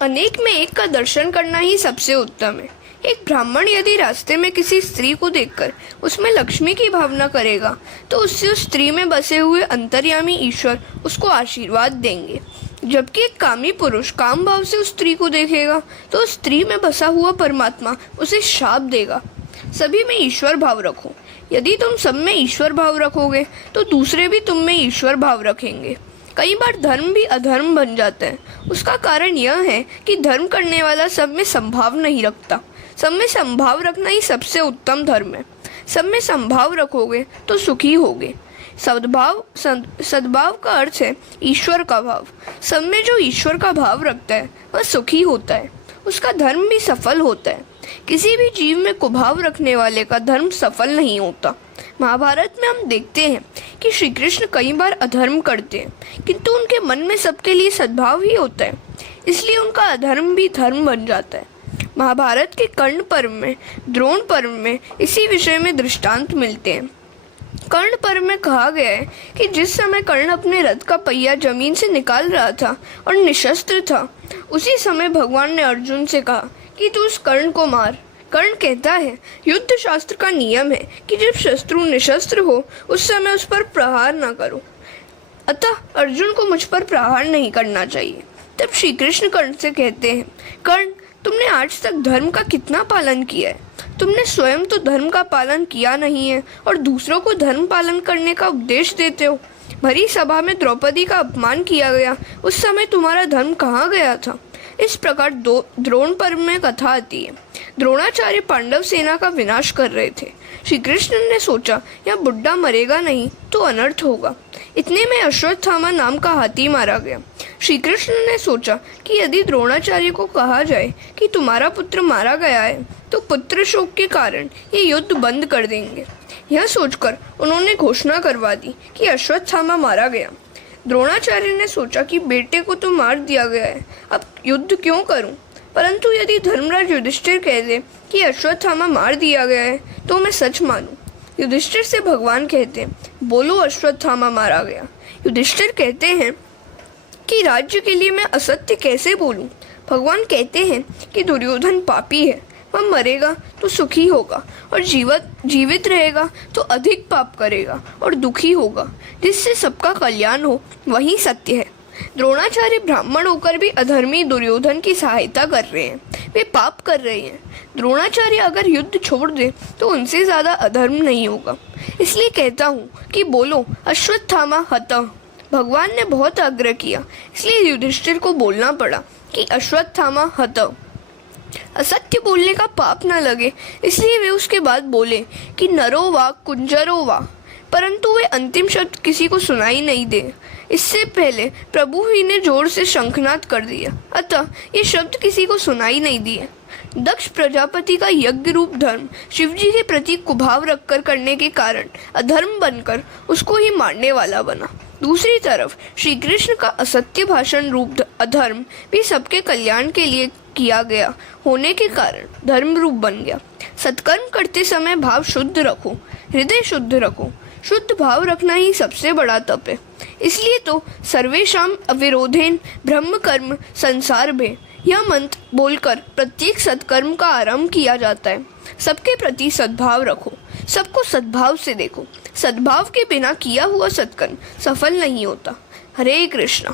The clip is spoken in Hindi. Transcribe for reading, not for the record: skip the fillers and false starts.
अनेक में एक का दर्शन करना ही सबसे उत्तम है। एक ब्राह्मण यदि रास्ते में किसी स्त्री को देखकर उसमें लक्ष्मी की भावना करेगा तो उससे उस स्त्री में बसे हुए अंतर्यामी ईश्वर उसको आशीर्वाद देंगे। जबकि एक कामी पुरुष काम भाव से उस स्त्री को देखेगा तो उस स्त्री में बसा हुआ परमात्मा उसे शाप देगा। सभी में ईश्वर भाव रखो। यदि तुम सब में ईश्वर भाव रखोगे तो दूसरे भी तुम में ईश्वर भाव रखेंगे। कई बार धर्म भी अधर्म बन जाता है। उसका कारण यह है कि धर्म करने वाला सब में संभाव नहीं रखता। सब में संभाव रखना ही सबसे उत्तम धर्म है। सब में संभाव रखोगे तो सुखी होगे। सद्भाव का अर्थ है ईश्वर का भाव। सब में जो ईश्वर का भाव रखता है वह सुखी होता है, उसका धर्म भी सफल होता है। किसी भी जीव में कुभाव रखने वाले का धर्म सफल नहीं होता। महाभारत में हम देखते हैं कि श्री कृष्ण कई बार अधर्म करते हैं, किंतु उनके मन में सबके लिए सद्भाव ही होता है, इसलिए उनका अधर्म भी धर्म बन जाता है। महाभारत के कर्ण पर्व में, द्रोण पर्व में इसी विषय में दृष्टांत मिलते हैं। कर्ण पर्व में कहा गया है कि जिस समय कर्ण अपने रथ का पहिया जमीन से निकाल रहा था और निशस्त्र था, उसी समय भगवान ने अर्जुन से कहा कि तू उस कर्ण को मार। कर्ण कहता है, युद्ध शास्त्र का नियम है कि जब शत्रु निशस्त्र हो उस समय उस पर प्रहार न करो, अतः अर्जुन को मुझ पर प्रहार नहीं करना चाहिए। तब श्री कृष्ण कर्ण से कहते हैं, कर्ण, तुमने आज तक धर्म का कितना पालन किया है? तुमने स्वयं तो धर्म का पालन किया नहीं है और दूसरों को धर्म पालन करने का उपदेश देते हो। भरी सभा में द्रौपदी का अपमान किया गया, उस समय तुम्हारा धर्म कहाँ गया था? इस प्रकार द्रोण पर्व में कथा आती है। द्रोणाचार्य पांडव सेना का विनाश कर रहे थे। श्री कृष्ण ने सोचा, यह बुड्ढा मरेगा नहीं तो अनर्थ होगा। इतने में अश्वत्थामा नाम का हाथी मारा गया। श्री कृष्ण ने सोचा कि यदि द्रोणाचार्य को कहा जाए कि तुम्हारा पुत्र मारा गया है तो पुत्र शोक के कारण ये युद्ध बंद कर देंगे। यह सोचकर उन्होंने घोषणा करवा दी कि अश्वत्थामा मारा गया। द्रोणाचार्य ने सोचा कि बेटे को तो मार दिया गया है, अब युद्ध क्यों करूं? परंतु यदि धर्मराज युधिष्ठिर कह दे कि अश्वत्थामा मार दिया गया है तो मैं सच मानूं। युधिष्ठिर से भगवान कहते हैं, बोलो अश्वत्थामा मारा गया। युधिष्ठिर कहते हैं कि राज्य के लिए मैं असत्य कैसे बोलूं? भगवान कहते हैं कि दुर्योधन पापी है, वह मरेगा तो सुखी होगा और जीवित रहेगा तो अधिक पाप करेगा और दुखी होगा, जिससे सबका कल्याण हो, वही सत्य है। द्रोणाचार्य ब्राह्मण होकर भी अधर्मी दुर्योधन की सहायता कर रहे हैं, वे पाप कर रहे हैं। द्रोणाचार्य अगर युद्ध छोड़ दे तो उनसे ज्यादा अधर्म नहीं होगा। इसलिए कहता हूँ कि बोलो अश्वत्थामा हतः। भगवान ने बहुत आग्रह किया, इसलिए युधिष्ठिर को बोलना पड़ा कि अश्वत्थामा हतः। असत्य बोलने का पाप न लगे इसलिए वे उसके बाद बोले कि नरो वा कुंजरो वा, परंतु वे अंतिम शब्द किसी को सुनाई नहीं दे। इससे पहले प्रभु ही ने जोर से शंखनाद कर दिया, अतः ये शब्द किसी को सुनाई नहीं दिए। दक्ष प्रजापति का यज्ञ रूप धर्म शिवजी के प्रति कुभाव रखकर करने के कारण अधर्म बनकर उसको ही मारने वाला बना। दूसरी तरफ श्री कृष्ण का असत्य भाषण रूप अधर्म भी सबके कल्याण के लिए किया गया होने के कारण धर्म रूप बन गया। सत्कर्म करते समय भाव शुद्ध रखो, हृदय शुद्ध रखो। शुद्ध भाव रखना ही सबसे बड़ा तप है। इसलिए तो सर्वेषाम अविरोधेन ब्रह्म कर्म संसार भे, यह मंत्र बोलकर प्रत्येक सत्कर्म का आरंभ किया जाता है। सबके प्रति सद्भाव रखो, सबको सद्भाव से देखो। सद्भाव के बिना किया हुआ सत्कर्म सफल नहीं होता। हरे कृष्णा।